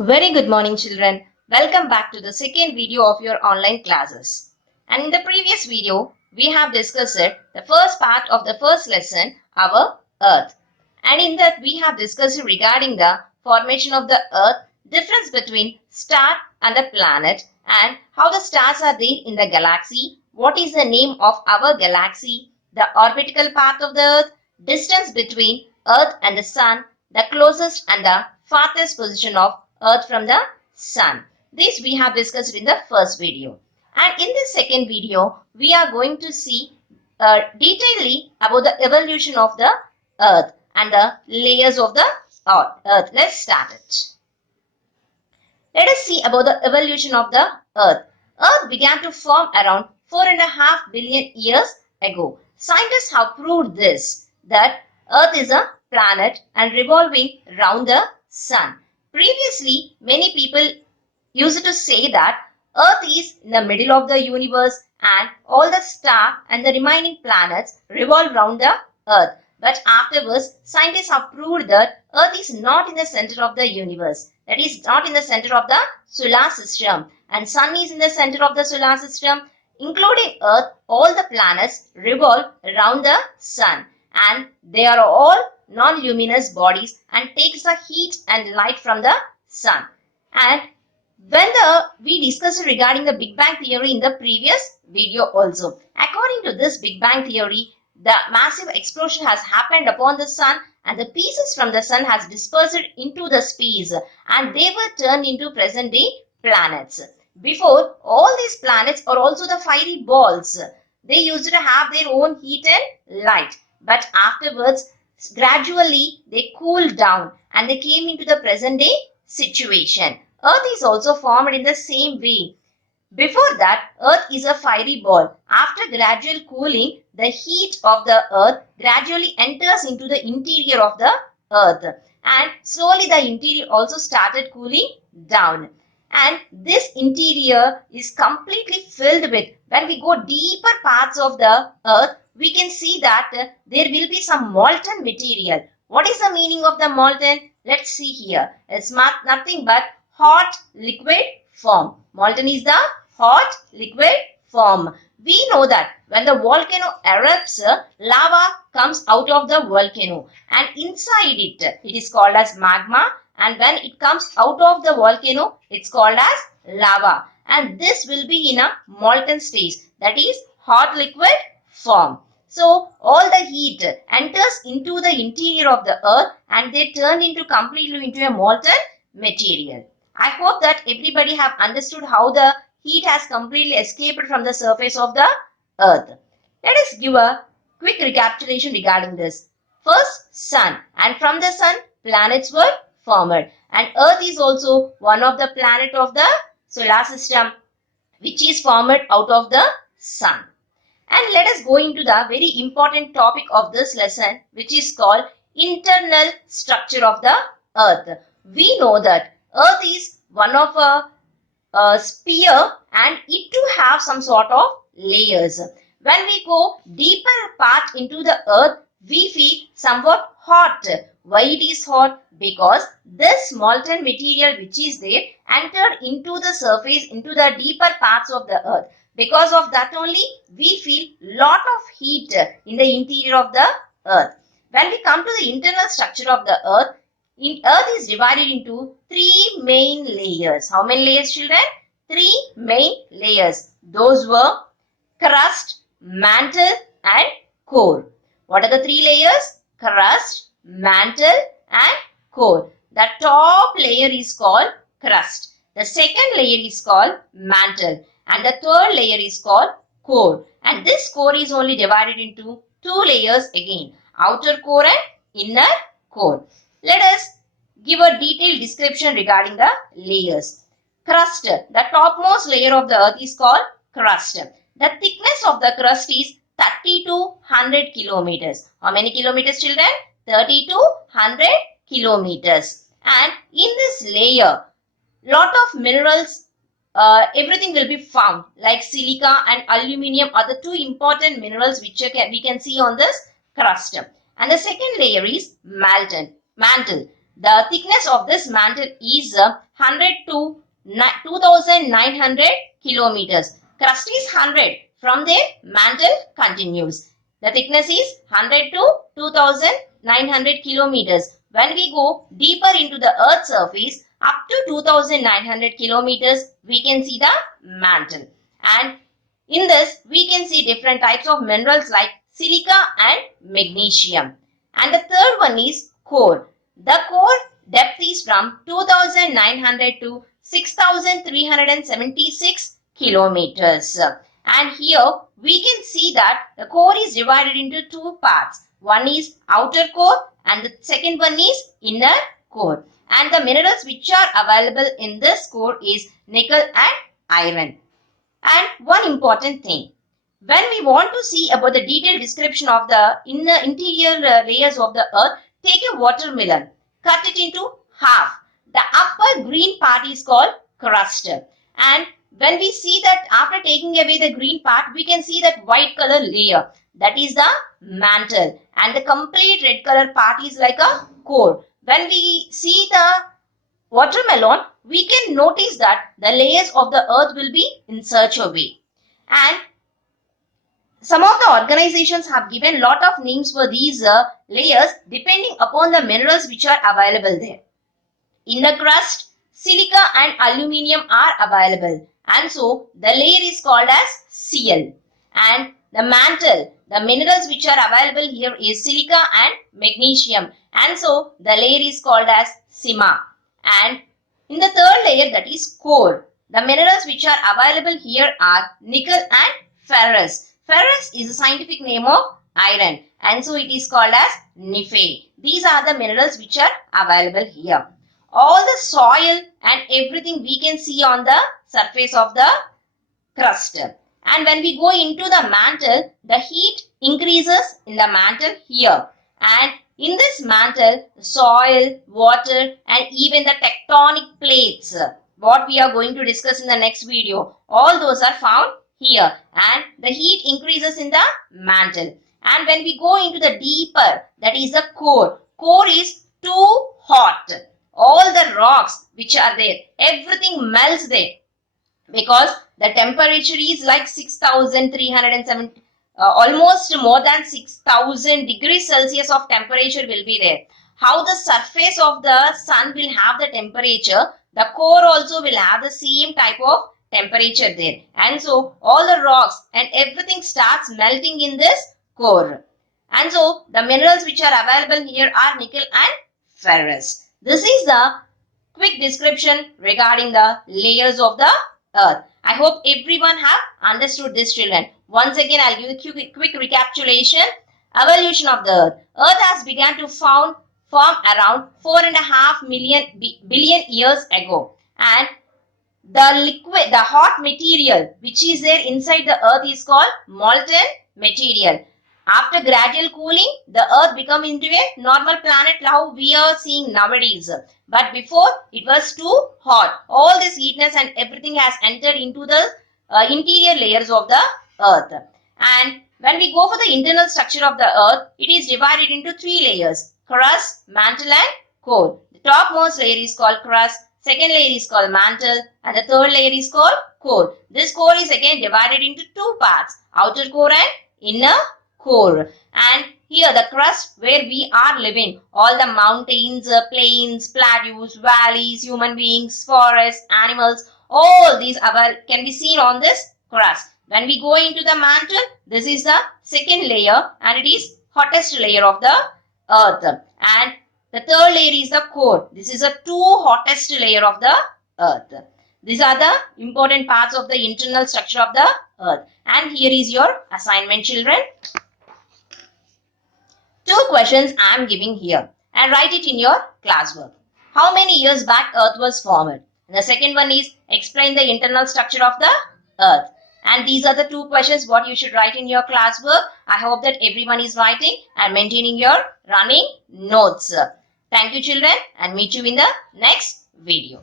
Very good morning, children. Welcome back to the second video of your online classes. And in the previous video, we have discussed the first part of the first lesson, our Earth. And in that, we have discussed regarding the formation of the Earth, difference between star and the planet, and how the stars are there in the galaxy, what is the name of our galaxy, the orbitical path of the Earth, distance between Earth and the Sun, the closest and the farthest position of Earth from the Sun. This we have discussed in the first video. And in the second video, we are going to see detailedly about the evolution of the Earth and the layers of the Earth. Let's start it. Let us see about the evolution of the Earth. Earth began to form around 4.5 billion years ago. Scientists have proved this, that Earth is a planet and revolving round the Sun. Previously, many people used to say that Earth is in the middle of the universe and all the stars and the remaining planets revolve round the Earth. But afterwards, scientists have proved that Earth is not in the center of the universe. That is not in the center of the solar system. And Sun is in the center of the solar system. Including Earth, all the planets revolve around the Sun. And they are all non-luminous bodies and takes the heat and light from the Sun. And we discussed regarding the Big Bang theory in the previous video also. According to this Big Bang theory, the massive explosion has happened upon the Sun and the pieces from the Sun has dispersed into the space and they were turned into present day planets. Before, all these planets are also the fiery balls. They used to have their own heat and light. But afterwards, gradually they cooled down and they came into the present day situation. Earth is also formed in the same way. Before that, Earth is a fiery ball. After gradual cooling, the heat of the Earth gradually enters into the interior of the Earth. And slowly the interior also started cooling down. And this interior is completely filled with, when we go deeper parts of the Earth, we can see that there will be some molten material. What is the meaning of the molten? Let's see here. It's nothing but hot liquid form. Molten is the hot liquid form. We know that when the volcano erupts, lava comes out of the volcano and inside it is called as magma, and when it comes out of the volcano, it's called as lava. And this will be in a molten stage, that is hot liquid form. So all the heat enters into the interior of the Earth and they turn into completely into a molten material. I hope that everybody have understood how the heat has completely escaped from the surface of the Earth. Let us give a quick recapitulation regarding this. First, Sun, and from the Sun, planets were formed. And Earth is also one of the planet of the solar system, which is formed out of the Sun. And let us go into the very important topic of this lesson, which is called internal structure of the Earth. We know that Earth is one of a sphere and it too have some sort of layers. When we go deeper part into the Earth, we feel somewhat hot. Why it is hot? Because this molten material which is there entered into the surface, into the deeper parts of the Earth. Because of that only, we feel lot of heat in the interior of the Earth. When we come to the internal structure of the Earth is divided into three main layers. How many layers, children? Three main layers. Those were crust, mantle and core. What are the three layers? Crust, mantle and core. The top layer is called crust. The second layer is called mantle. And the third layer is called core. And this core is only divided into two layers again. Outer core and inner core. Let us give a detailed description regarding the layers. Crust. The topmost layer of the Earth is called crust. The thickness of the crust is 30 to 100 kilometers. How many kilometers, children? 30 to 100 kilometers. And in this layer, lot of minerals, everything will be found, like silica and aluminium are the two important minerals which we can see on this crust. And the second layer is mantle. The thickness of this mantle is 100 to 2900 kilometers. Crust is 100. From there, mantle continues. The thickness is 100 to 2900 kilometers. When we go deeper into the Earth's surface, up to 2900 kilometers, we can see the mantle. And in this, we can see different types of minerals like silica and magnesium. And the third one is core. The core depth is from 2900 to 6376 kilometers. And here we can see that the core is divided into two parts. One is outer core and the second one is inner core. And the minerals which are available in this core is nickel and iron. And one important thing, when we want to see about the detailed description of the interior layers of the earth, take a watermelon, cut it into half. The upper green part is called crust. And when we see that after taking away the green part, we can see that white color layer. That is the mantle. And the complete red color part is like a core. When we see the watermelon, we can notice that the layers of the earth will be in such a way. And some of the organizations have given lot of names for these layers depending upon the minerals which are available there. In the crust, silica and aluminium are available, and so the layer is called as Cl. And the mantle, the minerals which are available here is silica and magnesium, and so the layer is called as Sima. And in the third layer, that is core, the minerals which are available here are nickel and ferrous. Ferrous is a scientific name of iron, and so it is called as Nife. These are the minerals which are available here. All the soil and everything we can see on the surface of the crust. And when we go into the mantle, the heat increases in the mantle here. And in this mantle, soil, water, and even the tectonic plates, what we are going to discuss in the next video, all those are found here. And the heat increases in the mantle. And when we go into the deeper, that is the core. Core is too hot. All the rocks which are there, everything melts there because the temperature is like 6370, almost more than 6000 degrees Celsius of temperature will be there. How the surface of the sun will have the temperature, the core also will have the same type of temperature there. And so all the rocks and everything starts melting in this core. And so the minerals which are available here are nickel and ferrous. This is the quick description regarding the layers of the earth. I hope everyone have understood this, children. Once again, I'll give a quick recapitulation. Evolution of the earth. Earth has begun to form around 4.5 billion years ago. And the hot material which is there inside the earth is called molten material. After gradual cooling, the earth become into a normal planet how we are seeing nowadays. But before, it was too hot. All this heatness and everything has entered into the interior layers of the earth. And when we go for the internal structure of the earth, it is divided into three layers: crust, mantle and core. The topmost layer is called crust, second layer is called mantle, and the third layer is called core. This core is again divided into two parts: outer core and inner core. And here the crust where we are living, all the mountains, plains, plateaus, valleys, human beings, forests, animals, all these can be seen on this crust. When we go into the mantle, this is the second layer and it is hottest layer of the earth. And the third layer is the core. This is the two hottest layer of the earth. These are the important parts of the internal structure of the earth. And here is your assignment, children. Two questions I am giving here and write it in your classwork. How many years back earth was formed? And the second one is explain the internal structure of the earth. And these are the two questions what you should write in your classwork. I hope that everyone is writing and maintaining your running notes. Thank you, children, and meet you in the next video.